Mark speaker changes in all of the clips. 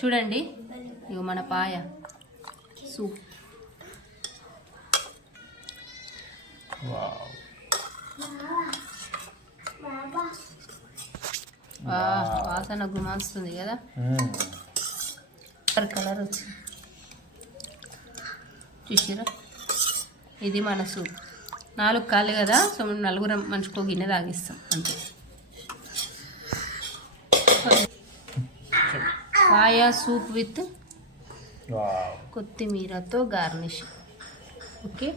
Speaker 1: చూడండి. ఇగో మన పాయ. సూప్ వాసన గుమాస్తుంది కదా. కలర్ వచ్చింది. చూసిరా ఇది మన సూప్. నాలుగు కాళ్ళు కదా సో మనం నలుగురం మనిషికో గిన్నె తాగిస్తాం అంతే. Paya soup with
Speaker 2: wow.
Speaker 1: కొత్తిమీరతో గార్నిష్. ఓకే?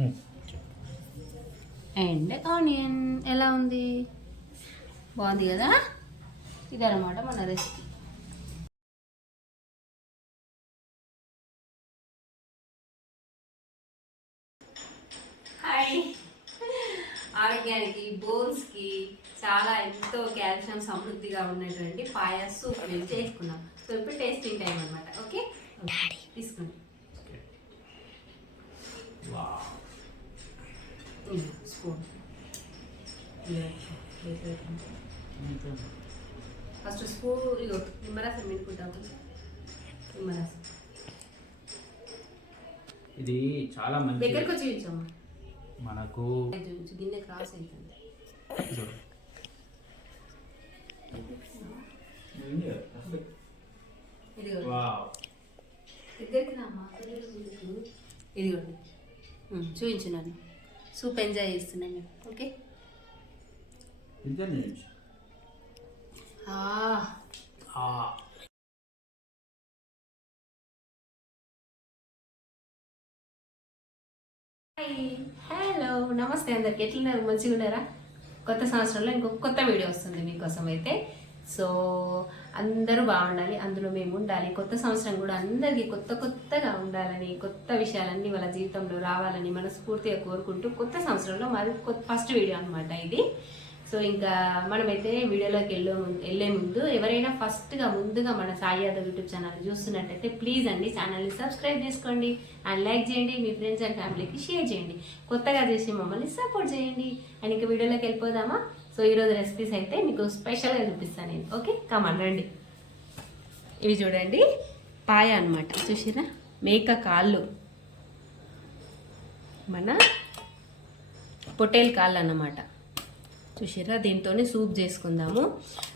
Speaker 2: మ్మ్.
Speaker 1: అండ్ ఆనియన్ ఎలా ఉంది? బాగుంది కదా? ఇదనమాట మన రెసిపీ. హాయ్ ఆరోగ్యానికి బోన్స్కి చాలా ఎంతో కాల్షియం సమృద్ధిగా ఉన్నటువంటి పాయ సూప్ మేము చేసుకున్నాం. సో ఇప్పుడు టేస్టింగ్ టైం అనమాట ఓకే తీసుకోండి.
Speaker 2: వావ్
Speaker 1: స్పూన్ ఫస్ట్ స్పూన్ ఇగో నిమ్మరసం పెట్టుకుంటాము నిమ్మరసం.
Speaker 2: ఇది చాలా మంచి
Speaker 1: దగ్గరకు వచ్చి చూపించమ్మా.
Speaker 2: మనకు
Speaker 1: చూపించు గిన్నె క్రాస్ అవుతుంది ఇదిగోండి. ఉమ్, చూపించు నన్ను సూప్ ఎంజాయ్ చేస్తున్నాం మేము ఓకే?
Speaker 2: ఇద్దరు నుంచి
Speaker 1: ఆ,
Speaker 2: ఆ
Speaker 1: హాయ్ హలో నమస్తే అందరికి. ఎట్లున్నారు? మంచిగా ఉన్నారా కొత్త సంవత్సరంలో ఇంకొక కొత్త వీడియో వస్తుంది మీకోసం అయితే సో అందరూ బాగుండాలి అందులో మేము ఉండాలి. కొత్త సంవత్సరం కూడా అందరికీ కొత్త కొత్తగా ఉండాలని కొత్త విషయాలన్నీ వాళ్ళ జీవితంలో రావాలని మనస్ఫూర్తిగా కోరుకుంటూ కొత్త సంవత్సరంలో మాది ఫస్ట్ వీడియో అనమాట ఇది. సో ఇంకా మనమైతే వీడియోలోకి వెళ్ళే ముందు వెళ్ళే ముందు ఎవరైనా ఫస్ట్గా ముందుగా మన సాయి యాదవ్ యూట్యూబ్ ఛానల్ చూస్తున్నట్టయితే ప్లీజ్ అండి ఛానల్ని సబ్స్క్రైబ్ చేసుకోండి అండ్ లైక్ చేయండి మీ ఫ్రెండ్స్ అండ్ ఫ్యామిలీకి షేర్ చేయండి. కొత్తగా చేసి మమ్మల్ని సపోర్ట్ చేయండి. అండ్ ఇంకా వీడియోలోకి వెళ్ళిపోదామా? సో ఈరోజు రెసిపీస్ అయితే మీకు స్పెషల్గా చూపిస్తాను నేను. ఓకే కమాన్ రండి. ఇవి చూడండి. పాయ అన్నమాట. చూసిరా? మేక కాళ్ళు. మన పొటేల్ కాళ్ళు అన్నమాట. చూసారా దీంతోనే సూప్ చేసుకుందాము.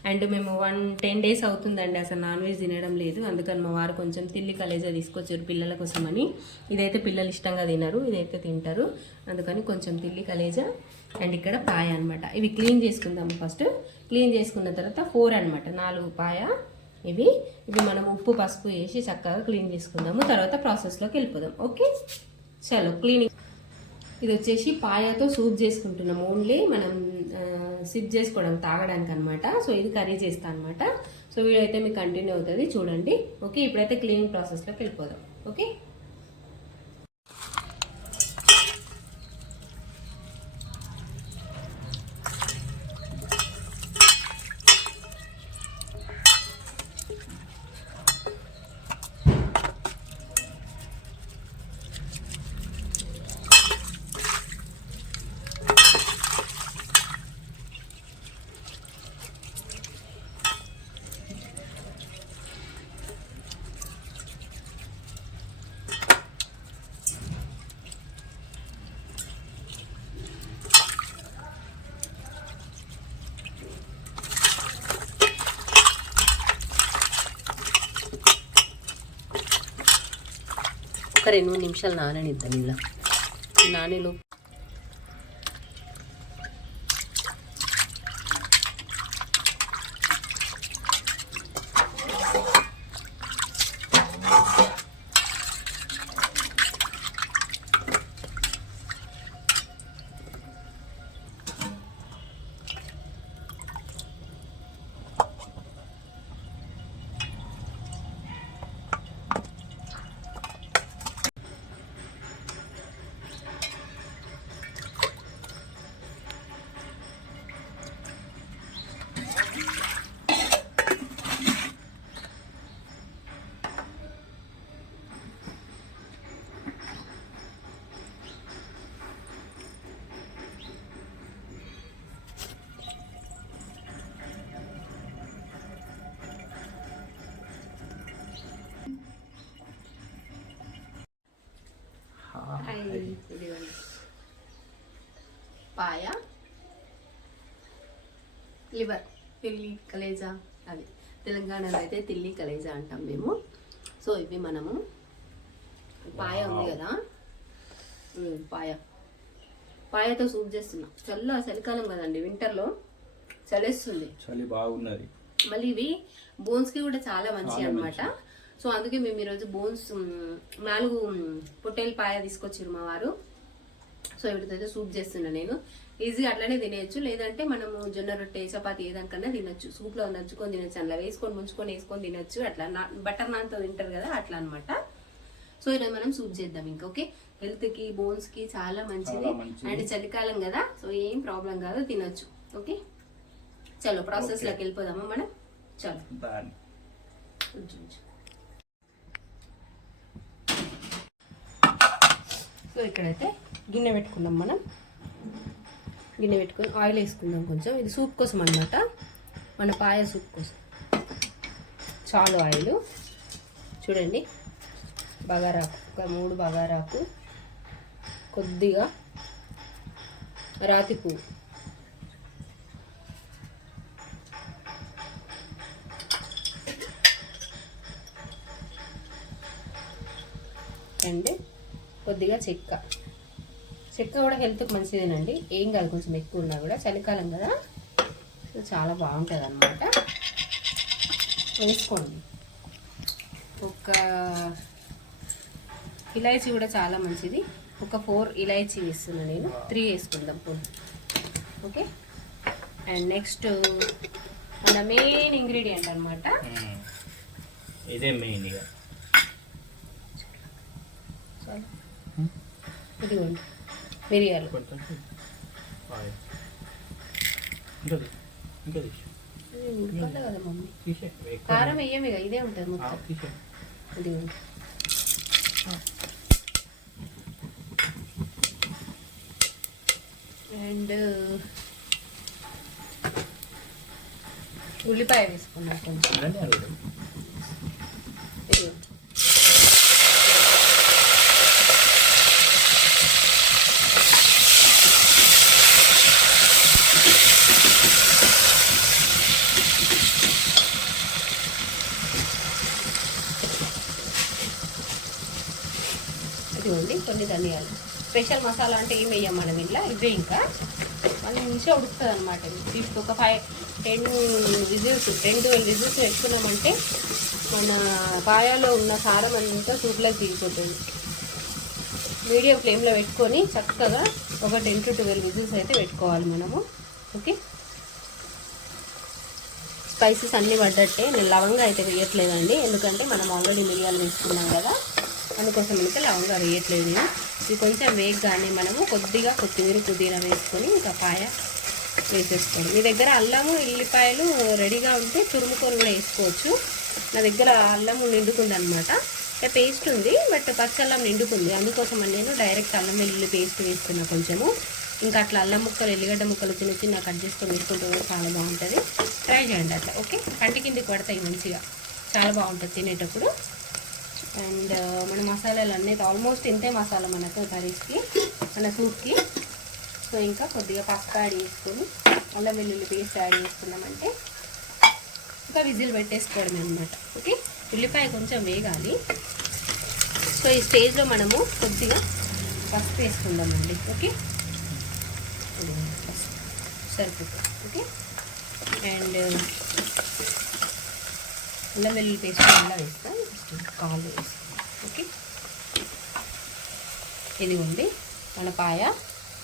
Speaker 1: అండ్ మేము వన్ టెన్ డేస్ అవుతుందండి అసలు నాన్ వెజ్ తినడం లేదు. అందుకని మా వారు కొంచెం తిల్లి కలేజా తీసుకొచ్చారు పిల్లల కోసమని. ఇదైతే పిల్లలు ఇష్టంగా తినరు ఇదైతే తింటారు. అందుకని కొంచెం తిల్లి కలేజా అండ్ ఇక్కడ పాయ అనమాట ఇవి క్లీన్ చేసుకుందాము ఫస్ట్. క్లీన్ చేసుకున్న తర్వాత ఫోర్ అనమాట నాలుగు పాయ ఇవి. ఇవి మనం ఉప్పు పసుపు వేసి చక్కగా క్లీన్ చేసుకుందాము. తర్వాత ప్రాసెస్లోకి వెళ్ళిపోదాం. ఓకే? చలో క్లీనింగ్ ఇది వచ్చేసి పాయాతో సూప్ చేసుకుంటున్నాం. ఓన్లీ మనం సిప్ చేసుకోవడం తాగడానికి అనమాట సో ఇది కర్రీ చేస్తా అనమాట సో వీడైతే మీకు కంటిన్యూ అవుతుంది. చూడండి. ఓకే ఇప్పుడైతే క్లీనింగ్ ప్రాసెస్లోకి వెళ్ళిపోదాం. ఓకే ఒక రెండు మూడు నిమిషాలు నాననిద్దాం ఇలా లివర్ తిల్లి కలేజా? అది. తెలంగాణలో అయితే తిల్లి కలేజా అంటాం మేము. సో ఇవి మనము పాయ ఉంది కదా? పాయ. పాయతో సూప్ చేస్తున్నాం. చల్ల చలికాలం కదండి వింటర్లో చలేస్తుంది.
Speaker 2: చలి బాగున్నది.
Speaker 1: మళ్ళీ ఇవి బోన్స్కి కూడా చాలా మంచి అన్నమాట. సో అందుకే మేము ఈరోజు బోన్స్ నాలుగు పొట్టేలు పాయ తీసుకొచ్చారు మా వారు. సో వీటితో సూప్ చేస్తున్నా నేను. ఈజీగా అట్లనే తినేయచ్చు. లేదంటే మనము జొన్న రొట్టె చపాతి ఏదానికన్నా తినొచ్చు. సూప్లో నంచుకొని తినొచ్చు. అందులో వేసుకొని ముంచుకొని వేసుకొని తినొచ్చు. అట్లా నా- బటర్ నాన్తో తింటారు కదా అట్లా అన్నమాట. సో ఇలా మనం సూప్ చేద్దాం ఇంకా ఓకే? హెల్త్కి బోన్స్కి చాలా మంచిది. అండ్ చలికాలం కదా సో ఏం ప్రాబ్లం కాదు తినొచ్చు. ఓకే? చలో ప్రాసెస్లోకి వెళ్ళిపోదామా మనం? చలో. సో ఇక్కడైతే గిన్నె పెట్టుకుందాం మనం. గిన్నె పెట్టుకొని ఆయిల్ వేసుకుందాం కొంచెం. ఇది సూప్ కోసం అన్నమాట. మన పాయ సూప్ కోసం. చాలు ఆయిల్. చూడండి. బగారాకు ఒక మూడు బగారాకు. కొద్దిగా రాతి పువ్వు. అండ్ కొద్దిగా చెక్క. చెక్క కూడా హెల్త్కి మంచిదేనండి. ఏం కాదు కొంచెం ఎక్కువ ఉన్నా కూడా. చలికాలం కదా. సో చాలా బాగుంటుంది అనమాట వేసుకోండి. ఒక ఇలాచీ కూడా చాలా మంచిది. ఒక ఫోర్ ఇలాచీ వేస్తున్నాను నేను. త్రీ వేసుకుందాం ఫోర్. ఓకే? అండ్ నెక్స్ట్ మన మెయిన్ ఇంగ్రీడియంట్ అనమాట
Speaker 2: ఇదే మెయిన్
Speaker 1: ఇదిగోండి. మిరియాలు. కారం వేయమే కదా ఇదే ఉంటుంది మొత్తం. అండ్ ఉల్లిపాయ వేసుకున్నాను కొంచెం
Speaker 2: ఇవన్నీ అడుగుతాం
Speaker 1: ఇదిగోండి ఇదిగోండి కొన్ని ధనియాలు స్పెషల్ మసాలా అంటే ఏం వేయం మనం ఇంట్లో? ఇవే ఇంకా. మంచిగా ఉడుకుతుంది అనమాట తీసుకు ఒక five ten whistles ten twelve whistles పెట్టుకున్నామంటే మన పాయాలో ఉన్న కారం అంతా సూప్లోకి దిగిపోతుంది మీడియం ఫ్లేమ్లో పెట్టుకొని చక్కగా ఒక టెన్ టు ట్వెల్వ్ విజిల్స్ అయితే పెట్టుకోవాలి మనము. ఓకే? స్పైసెస్ అన్నీ పడ్డట్టే. నేను లవంగా అయితే వేయట్లేదండి. ఎందుకంటే మనం ఆల్రెడీ మిరియాలు వేసుకున్నాం కదా. అందుకోసం అయితే లవంగా వేయట్లేదు ఇది కొంచెం వేగగానే మనము కొద్దిగా కొత్తిమీర పుదీనా వేసుకొని ఇంకా పాయ వేసేసుకోండి మీ దగ్గర అల్లము ఎల్లిపాయలు రెడీగా ఉంటే తురుముకొని కూడా వేసుకోవచ్చు. నా దగ్గర అల్లము నిండుకుంది అనమాట పేస్ట్ ఉంది బట్ పచ్చల్లం నిండుకుంది. అందుకోసం నేను డైరెక్ట్ అల్లం వెల్లుల్లి పేస్ట్ వేసుకున్నా కొంచెము. ఇంకా అట్లా అల్లం ముక్కలు ఎల్లిగడ్డ ముక్కలు చిన్న చిన్న కట్ చేసుకొని వేసుకుంటే కూడా చాలా బాగుంటుంది. ట్రై చేయండి అట్లా ఓకే? కంటి కిందికి పడతాయి మంచిగా. చాలా బాగుంటుంది తినేటప్పుడు. అండ్ మన మసాలాలు అన్నీ ఆల్మోస్ట్ ఇంతే మసాలా మనకు కర్రీస్కి మన సూప్కి సో ఇంకా కొద్దిగా పసుపు యాడ్ చేసుకొని అల్లం వెల్లుల్లి పేస్ట్ యాడ్ చేసుకున్నామంటే ఇంకా విజిల్ పెట్టేసుకోవడమే అనమాట ఓకే? ఉల్లిపాయ కొంచెం వేగాలి. సో ఈ స్టేజ్లో మనము కొద్దిగా పసుపు వేసుకుందామండి. ఓకే? సరిపోతుంది. ఓకే? అండ్ అల్లం వెల్లుల్లి పేస్ట్ అలా వేస్తాం. కాళ్ళు వేస్తాం ఓకే? ఇదిగోండి మన పాయ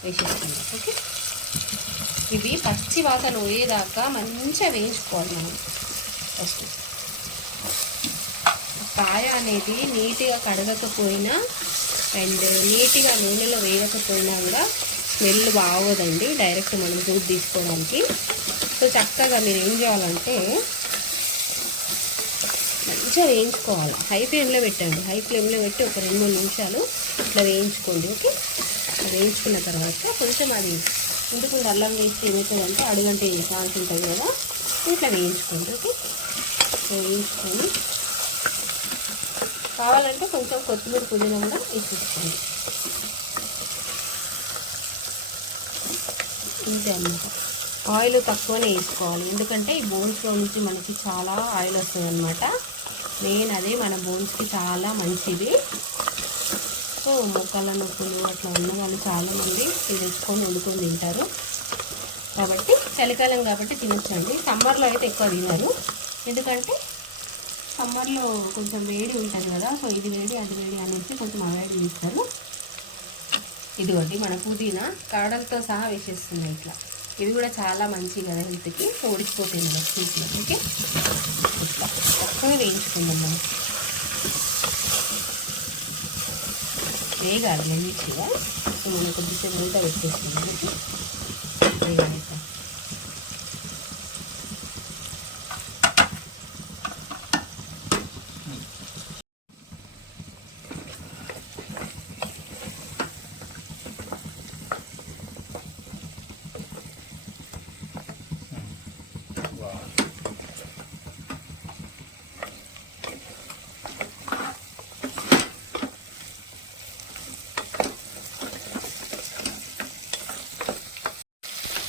Speaker 1: వేసేసుకుందాం. ఓకే? ఇవి పచ్చి వాసన పోయేదాకా మంచిగా వేయించుకోవాలి మనం. ఫస్ట్ కాయ అనేది నీట్గా కడగకపోయినా అండ్ నీట్గా నూనెలో వేయకపోయినా కూడా స్మెల్ బాగోదండి. డైరెక్ట్ మనం దూద్ తీసుకోవడానికి. సో చక్కగా మీరు ఏం చేయాలంటే మంచిగా వేయించుకోవాలి. హై ఫ్లేమ్లో పెట్టండి. హై ఫ్లేమ్లో పెట్టి ఒక రెండు మూడు నిమిషాలు ఇట్లా వేయించుకోండి ఓకే? వేయించుకున్న తర్వాత కొంచెం అది ఎందుకు అల్లం వేస్తే ఏమవుతుందంటే అడుగంటే ఛాన్స్ ఉంటుంది కదా ఇట్లా వేయించుకోండి ఓకే? వేయించుకొని కావాలంటే కొంచెం కొత్తిమీర పుదీనా కూడా వేసేసుకోండి. ఇంతే అన్నమాట. ఆయిల్ తక్కువనే వేసుకోవాలి. ఎందుకంటే ఈ బోన్స్లో నుంచి మనకి చాలా ఆయిల్ వస్తుంది అనమాట మెయిన్ అదే మన బోన్స్కి చాలా మంచిది. సో మొక్కల నొప్పులు అట్లా ఉన్న వాళ్ళు చాలామంది ఇది తెచ్చుకొని వండుకొని తింటారు. కాబట్టి చలికాలం కాబట్టి తినొచ్చండి. సమ్మర్లో అయితే ఎక్కువ తినరు. ఎందుకంటే సమ్మర్లో కొంచెం వేడి ఉంటుంది కదా సో ఇది వేడి అది వేడి అనేసి కొంచెం అవాయిడ్ చేస్తారు. ఇదిగోండి మన పుదీనా కాడలతో సహా వేసేస్తుంది ఇట్లా. ఇది కూడా చాలా మంచి కదా హెల్త్కి. ఓడిపోతుంది కదా స్వీట్లో ఓకే? ఇట్లా చక్కగా వేయించుకుందాం మనం. వేగాలి మంచిగా సో మనం కొద్దిసేపు మూత పెట్టేసుకుందాం. ఓకే? వేగాలి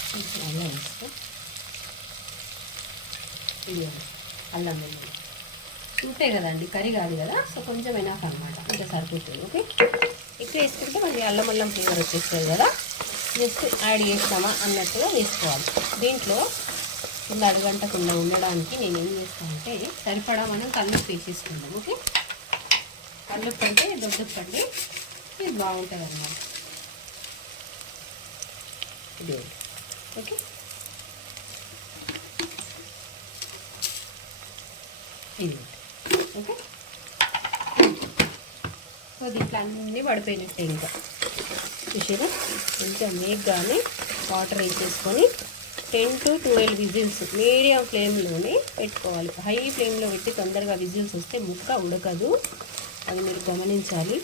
Speaker 1: కొంచెం అల్లం వేసుకో ఇది అల్లం వెల్లుల్లి చూపే కదండి కర్రీ కాదు కదా? సో కొంచెం ఎనాఫ్ అనమాట ఇంకా సరిపోతుంది ఓకే? ఎక్కువ వేసుకుంటే మళ్ళీ అల్లం అల్లం ఫ్లేవర్ వచ్చేస్తుంది కదా? జస్ట్ యాడ్ చేస్తామా అన్నట్టుగా వేసుకోవాలి. దీంట్లో కింద అడుగంటకుండా ఉండడానికి నేను ఏం చేస్తానంటే సరిపడా మనం కల్లుప్పు వేసేసుకుందాం ఓకే? కల్లుప్పు అంటే దొడ్డుప్పు అండి. ఇది బాగుంటుంది అన్నమాట ఇది ఓకే? ఇది ఓకే? సో దీంట్లో అన్నీ పడిపోయినట్టే ఇంకా. చూసారా? కొంచెం మేగ్గానే వాటర్ వేసేసుకొని ten to twelve whistles medium ఫ్లేమ్లోనే పెట్టుకోవాలి. హై ఫ్లేమ్లో పెట్టి తొందరగా విజిల్స్ వస్తే ముక్క ఉడకదు. అది మీరు గమనించాలి.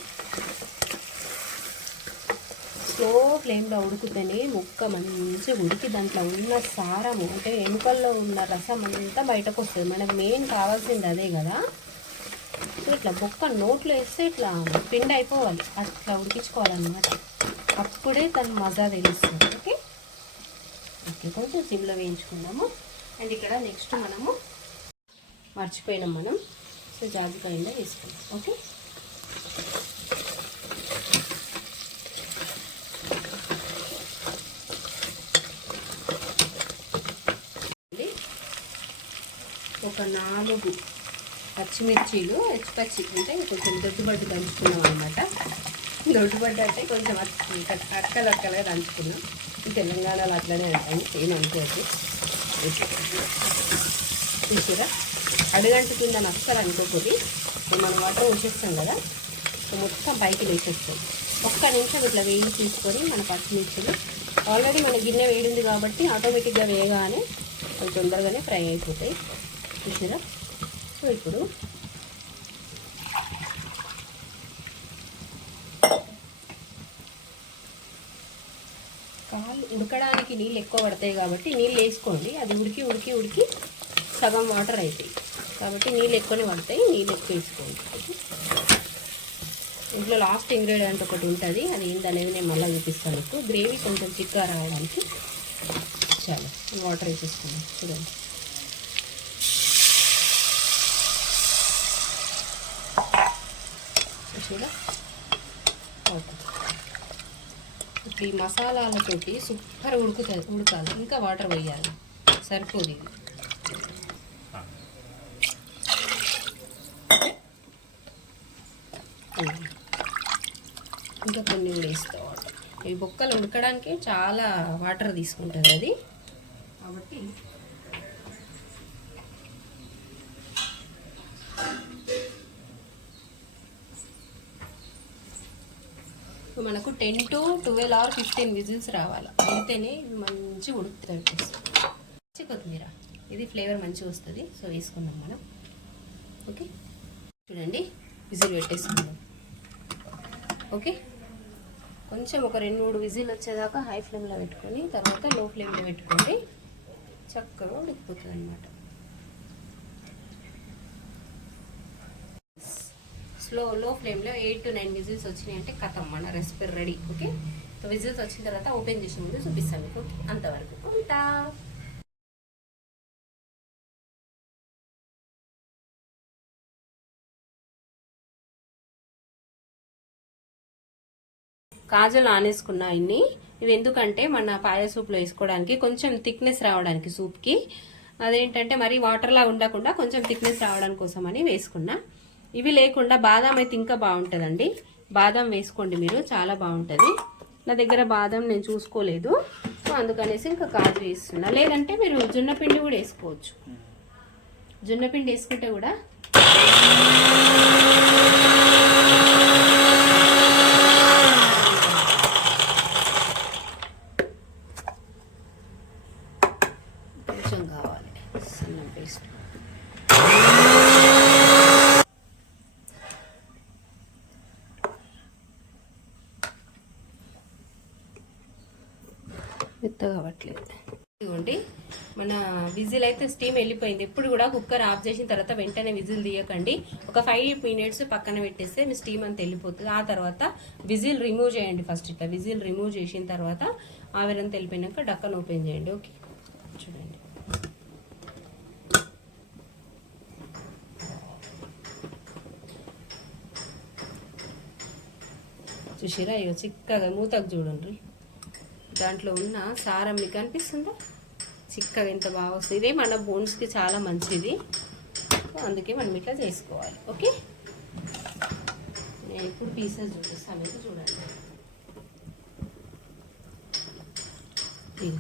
Speaker 1: స్లో ఫ్లేమ్లో ఉడికితేనే ముక్క మంచిగా ఉడికి దాంట్లో ఉన్న సారము అంటే ఎముకల్లో ఉన్న రసం అంతా బయటకు వస్తుంది. మనకు మెయిన్ కావాల్సింది అదే కదా. ఇట్లా బొక్క నోట్లో వేస్తే ఇట్లా పిండి అయిపోవాలి. అట్లా ఉడికించుకోవాలన్నమాట. అప్పుడే దాని మజా తెలుస్తుంది. ఓకే? ఓకే కొంచెం సిమ్లో వేయించుకున్నాము అండ్ ఇక్కడ నెక్స్ట్ మనము మర్చిపోయినాం మనం. సో జాజికాయ వేసుకుందాం. ఓకే? ఒక నాలుగు పచ్చిమిర్చీలు పచ్చి అంటే కొంచెం దొడ్డుబడ్డు దంచుకున్నాం అనమాట దొడ్డుబడ్డు అంటే కొంచెం అక్కలు అక్కలుగా దంచుకున్నాం. తెలంగాణలో అట్లనే అంటాము సేమ్ అనుకోవద్దు చూసారా? అడుగంటి కింద అస్సలు అనుకోకూడదు. మేము మనం వాటర్ వచ్చేస్తాం కదా. మొత్తం పైకి వేసేస్తాం ఒక్క నిమిషం ఇట్లా వేడి తీసుకొని మన పచ్చిమిర్చిలు. ఆల్రెడీ మన గిన్నె వేడింది కాబట్టి ఆటోమేటిక్గా వేయగానే అవి తొందరగానే ఫ్రై అయిపోతాయి. చూసారా? సో ఇప్పుడు కాలు ఉడకడానికి నీళ్ళు ఎక్కువ పడతాయి కాబట్టి నీళ్ళు వేసుకోండి. అది ఉడికి ఉడికి ఉడికి సగం వాటర్ అవుతాయి కాబట్టి నీళ్ళు ఎక్కువనే పడతాయి. నీళ్ళు ఎక్కువ వేసుకోండి. ఇంట్లో లాస్ట్ ఇంగ్రీడియంట్ ఒకటి ఉంటుంది. అది ఏంటనేది నేను మళ్ళీ చూపిస్తాను మీకు. గ్రేవీ కొంచెం చిక్కగా రావడానికి చాలా. వాటర్ వేసేసుకున్నాం చూడండి. కూడా అవుతుంది. ఇప్పుడు ఈ మసాలాలతోటి సూపర్ ఉడుకుతుంది ఉడకాలి. ఇంకా వాటర్ వేయాలి సరిపోదు ఇది. ఇంకా కొన్ని కూడా వేస్తా వాటర్ ఈ బొక్కలు ఉడకడానికి చాలా వాటర్ తీసుకుంటుంది అది. కాబట్టి మనకు ten to twelve or fifteen whistles రావాలి. అంతేనే ఇవి మంచి ఉడుకుతాయి మంచి కొత్తిమీర. ఇది ఫ్లేవర్ మంచిగా వస్తుంది సో వేసుకుందాం మనం. ఓకే చూడండి విజిల్ పెట్టేసుకుందాం. ఓకే కొంచెం ఒక రెండు మూడు విజిల్ వచ్చేదాకా హై ఫ్లేమ్లో పెట్టుకొని తర్వాత లో ఫ్లేమ్లో పెట్టుకోండి. చక్కగా ఉడికిపోతుంది అనమాట స్లో లో ఫ్లేమ్లో ఎయిట్ టు నైన్ విజిల్స్ వచ్చినాయి అంటే కథం మన recipe ready okay? So whistles వచ్చిన తర్వాత ఓపెన్ చేసి ముందు చూపిస్తాను మీకు ఓకే? అంతవరకు ఉంటా? కాజలు ఆనేసుకున్నా ఇన్ని. ఇవి ఎందుకంటే మన పాయ సూప్లో వేసుకోవడానికి కొంచెం థిక్నెస్ రావడానికి సూప్కి. అదేంటంటే మరి వాటర్లా ఉండకుండా కొంచెం థిక్నెస్ రావడానికి కోసం అని వేసుకున్నా. ఇవి లేకుండా బాదం అయితే ఇంకా బాగుంటుందండి. బాదం వేసుకోండి మీరు చాలా బాగుంటుంది. నా దగ్గర బాదం నేను చూసుకోలేదు. సో అందుకనేసి ఇంకా కాజు వేస్తున్నా. లేదంటే మీరు జొన్నపిండి కూడా వేసుకోవచ్చు. జొన్నపిండి వేసుకుంటే కూడా కొంచెం కావాలి. సన్నం పేస్ట్. మెత్తగా అవ్వట్లేదు ఇదిగోండి మన విజిల్ అయితే స్టీమ్ వెళ్ళిపోయింది. ఎప్పుడు కూడా కుక్కర్ ఆఫ్ చేసిన తర్వాత వెంటనే విజిల్ తీయకండి. ఒక ఫైవ్ మినిట్స్ పక్కన పెట్టేస్తే మీ స్టీమ్ అంతా వెళ్ళిపోతుంది. ఆ తర్వాత విజిల్ రిమూవ్ చేయండి ఫస్ట్ ఇట్లా. విజిల్ రిమూవ్ చేసిన తర్వాత ఆవిరంతా వెళ్ళిపోయినాక డక్కన్ ఓపెన్ చేయండి. ఓకే. చూడండి. చూసిరా? ఇక చిక్కగా మూతకు చూడండి. దాంట్లో ఉన్న సారం మీకు అనిపిస్తుందా? చిక్కగా ఇంత బాగా వస్తుంది. ఇదే మన బోన్స్కి చాలా మంచిది. సో అందుకే మనం ఇట్లా చేసుకోవాలి. ఓకే? నేను ఇప్పుడు పీసెస్ చూపిస్తాను. మీకు చూడండి ఇదిగో.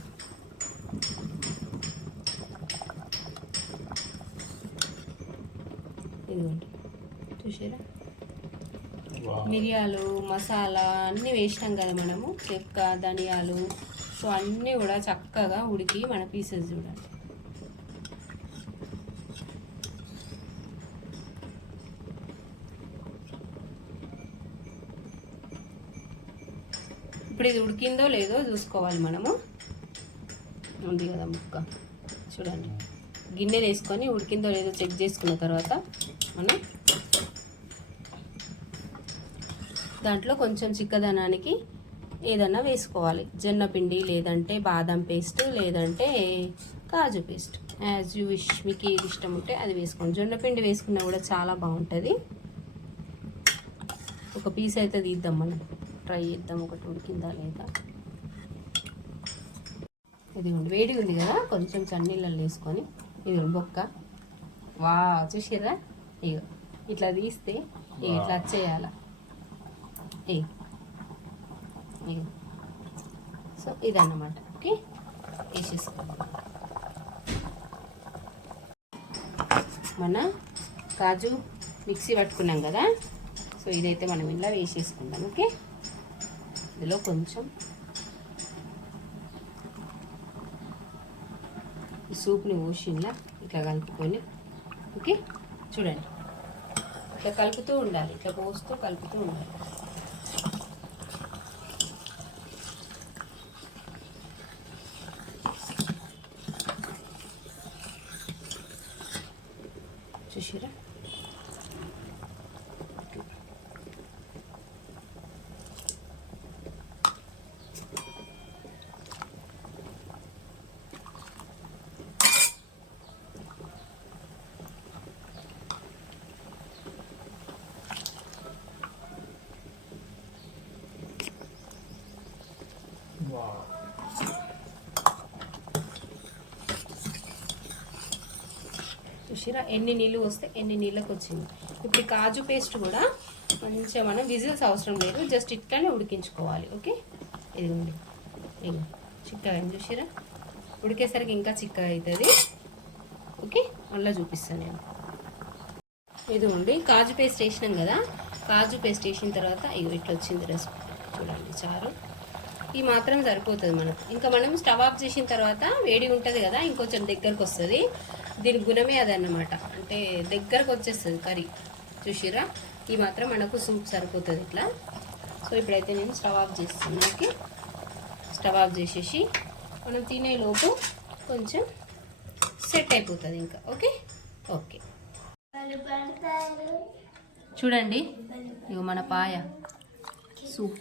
Speaker 1: ఇదిగోండి చూసారా మిరియాలు మసాలా అన్నీ వేసినాం కదా మనము. చెక్క ధనియాలు. సో అన్నీ కూడా చక్కగా ఉడికి మన పీసెస్ చూడండి. ఇప్పుడు ఇది ఉడికిందో లేదో చూసుకోవాలి మనము. ఉంది కదా ముక్క. చూడండి. గిన్నె వేసుకొని ఉడికిందో లేదో చెక్ చేసుకున్న తర్వాత మనం దాంట్లో కొంచెం చిక్కదనానికి ఏదన్నా వేసుకోవాలి. జొన్న పిండి లేదంటే బాదం పేస్ట్ లేదంటే కాజు పేస్ట్. యాజ్ యూ విష్ మీకు ఏది ఇష్టం ఉంటే అది వేసుకోండి. జొన్న పిండి వేసుకున్నా కూడా చాలా బాగుంటుంది. ఒక పీస్ అయితే తీద్దాం మనం. ట్రై చేద్దాం. ఒకటి ఉడికిందా లేదా? ఇదిగోండి వేడి ఉంది కదా? కొంచెం చన్నీళ్ళల్లో వేసుకొని ఇది బొక్క. వా చూసిర్రా? ఇగో ఇట్లా తీస్తే ఇట్లా ఇగో సో ఇదన్నమాట. ఓకే? వేసేసుకుందాం మన కాజు మిక్సీ పట్టుకున్నాం కదా? సో ఇదైతే మనం ఇలా వేసేసుకుందాం. ఓకే? ఇందులో కొంచెం ఈ సూప్ని ఇలా ఇట్లా కలుపుకొని ఓకే? చూడండి. ఇట్లా కలుపుతూ ఉండాలి. ఇట్లా పోస్తూ కలుపుతూ ఉండాలి చూసిరా చూసిరా? ఎన్ని నీళ్ళు వస్తే ఎన్ని నీళ్ళకి వచ్చింది. ఇప్పుడు కాజు పేస్ట్ కూడా మంచిగా మనం విజిల్స్ అవసరం లేదు జస్ట్ ఇట్లానే ఉడికించుకోవాలి ఓకే? ఇదిగోండి. ఇదిగో చిక్కగా అయింది చూసిరా? ఉడికేసరికి ఇంకా చిక్కగా అవుతుంది ఓకే? మళ్ళీ చూపిస్తాను నేను. ఇదిగోండి కాజు పేస్ట్ వేసినాం కదా? కాజు పేస్ట్ వేసిన తర్వాత ఇవి ఇట్లా వచ్చింది రెసిపీ చూడండి చారు. ఈ మాత్రం సరిపోతుంది మనకు. ఇంకా మనం స్టవ్ ఆఫ్ చేసిన తర్వాత వేడి ఉంటుంది కదా ఇంకొంచెం దగ్గరకు వస్తుంది. దీని గుణమే అదన్నమాట. అంటే దగ్గరకు వచ్చేస్తుంది కర్రీ. చూసిరా ఈ మాత్రం మనకు సూప్ సరిపోతుంది ఇట్లా. సో ఇప్పుడైతే నేను స్టవ్ ఆఫ్ చేస్తాను ఓకే స్టవ్ ఆఫ్ చేసేసి మనం తినే లోపు కొంచెం సెట్ అయిపోతుంది ఇంకా. ఓకే? ఓకే. చూడండి. ఇగో మన పాయ. సూప్.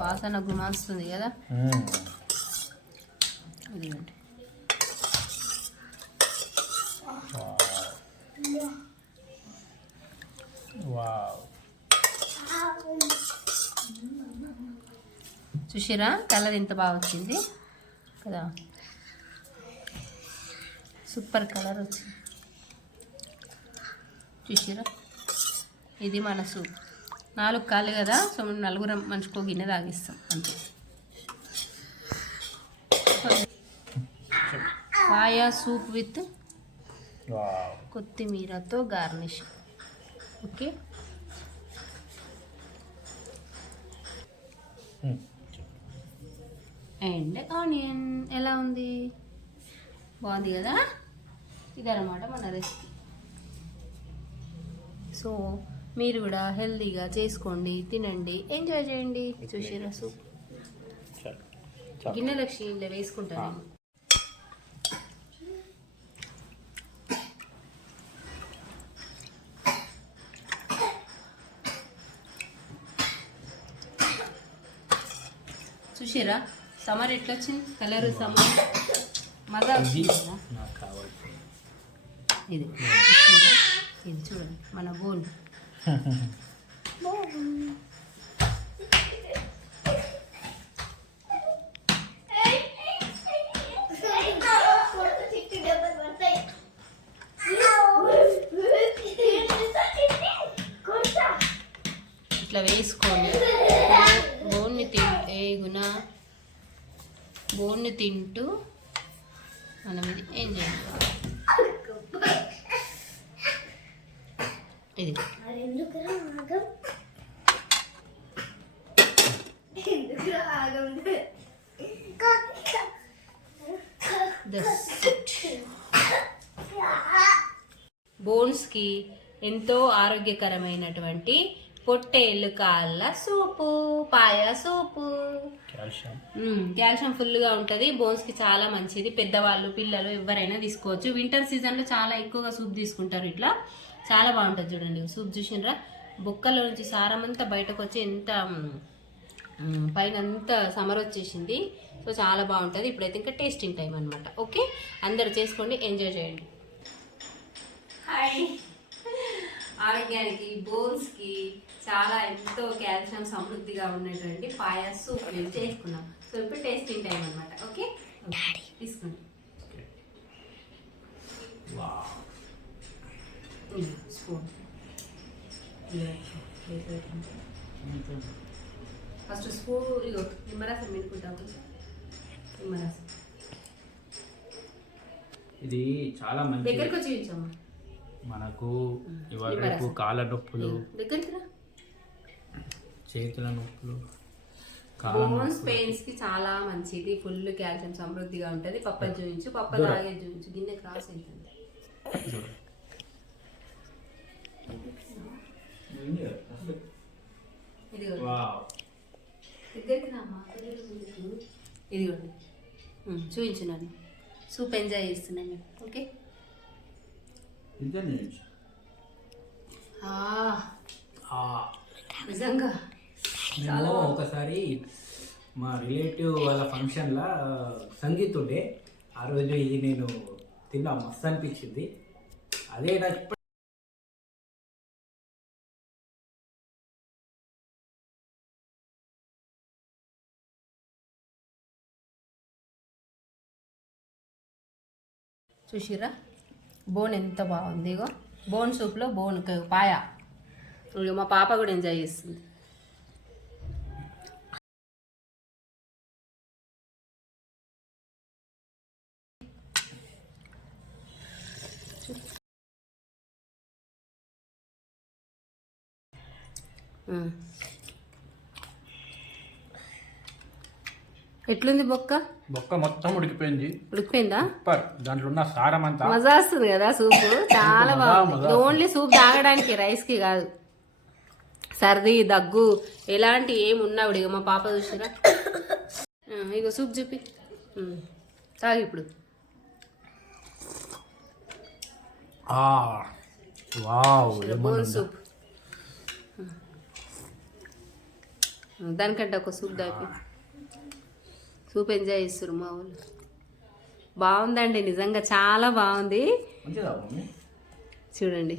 Speaker 1: వాసన గుమాస్తుంది కదా. చూసిరా? కలర్ ఎంత బాగా వచ్చింది. కదా. సూపర్ కలర్ వచ్చింది. చూసిరా ఇది మన సూప్. నాలుగు కాళ్ళు కదా సో మనం నలుగురం మంచుకో గిన్నె తాగిస్తాం అంతే. పాయా సూప్ విత్ కొత్తిమీరతో గార్నిష్. ఓకే. And onion. ఎలా ఉంది? బాగుంది కదా? ఇదన్నమాట మన రెసిపీ సో మీరు కూడా హెల్తీగా చేసుకోండి తినండి ఎంజాయ్ చేయండి. చూసిరా సూప్.
Speaker 2: చాలు. చాలు
Speaker 1: గిన్నె లక్షి ఇలా వేసుకుంటాను. చూసిరా? సమ్మర్ ఎట్లా వచ్చింది కలర్ సమ్మర్ మజా వచ్చింది ఇది. వచ్చిందా? ఇది చూడండి మన బోన్ బోన్స్కి ఎంతో ఆరోగ్యకరమైనటువంటి పొట్టేళ్ళు కాళ్ళ సూపు పాయ సూపు.
Speaker 2: కాల్షియం.
Speaker 1: ఫుల్గా ఉంటుంది. బోన్స్కి చాలా మంచిది. పెద్దవాళ్ళు పిల్లలు ఎవరైనా తీసుకోవచ్చు. వింటర్ సీజన్లో చాలా ఎక్కువగా సూప్ తీసుకుంటారు ఇట్లా. చాలా బాగుంటుంది చూడండి. సూప్ చూసినరా? బొక్కల నుంచి సారం అంతా బయటకు వచ్చి ఎంత పైన అంతా సమర్ వచ్చేసింది. సో చాలా బాగుంటుంది. ఇప్పుడైతే ఇంకా టేస్టింగ్ టైం అనమాట ఓకే అందరు చేసుకోండి ఎంజాయ్ చేయండి. హాయ్ ఆరోగ్యానికి బోన్స్కి చాలా ఎంతో కాల్షియం సమృద్ధిగా ఉన్నటువంటి పాయా సూప్ మేము చేసుకున్నాం. సో ఇప్పుడు టేస్టింగ్ టైం అనమాట ఓకే తీసుకోండి
Speaker 2: వావ్
Speaker 1: స్పూన్ ఫస్ట్ స్పూన్ ఇగో నిమ్మరసం పెట్టుకుంటాం కొంచెం నిమ్మరసం
Speaker 2: ఇది చాలా మంచి
Speaker 1: దగ్గరికి వచ్చి చూపించమ్మా.
Speaker 2: మనకు ఇవాళ. రేపు కాళ్ళ నొప్పులు.
Speaker 1: దగ్గరికి రా
Speaker 2: చేతుల నొప్పులు.
Speaker 1: బోన్స్ పెయిన్స్కి చాలా మంచిది. ఫుల్ కాల్షియం సమృద్ధిగా ఉంటది. పప్ప చూపించు పప్ప. తాగే చూపించు. గిన్నె క్రాస్ అవుతుంది ఇదిగోండి. చూపించు నన్ను. సూప్ ఎంజాయ్ చేస్తున్నాను మేము ఓకే? నిజంగా.
Speaker 2: నేను ఒకసారి మా రిలేటివ్ వాళ్ళ ఫంక్షన్లో సంగీత్ ఉండే. ఆ రోజు ఇది నేను తిన్నా మస్తు అనిపించింది. అదే నాకు
Speaker 1: చూసిరా బోన్ ఎంత బాగుంది ఇగో. బోన్ సూప్లో బోన్ పాయ. మా పాప కూడా ఎంజాయ్ చేస్తుంది. ఎట్లుంది బొక్క?
Speaker 2: బొక్క మొత్తం ఉడికిపోయింది.
Speaker 1: ఉడికిపోయిందా?
Speaker 2: సూపర్. దాంట్లో ఉన్న సారం అంతా.
Speaker 1: మజా వస్తుంది కదా సూప్? చాలా బాగుంది. ఓన్లీ సూప్ తాగడానికి రైస్కి కాదు. సర్ది దగ్గు ఎలాంటి ఏమి ఉన్నా ఇక మా పాప చూసిరా ఇక సూప్ చూపి. తాగు ఇప్పుడు. Bone soup. దానికంటే ఒక సూప్ దాపి సూప్ ఎంజాయ్ చేస్తారు మా వాళ్ళు బాగుందండి నిజంగా చాలా బాగుంది. చూడండి.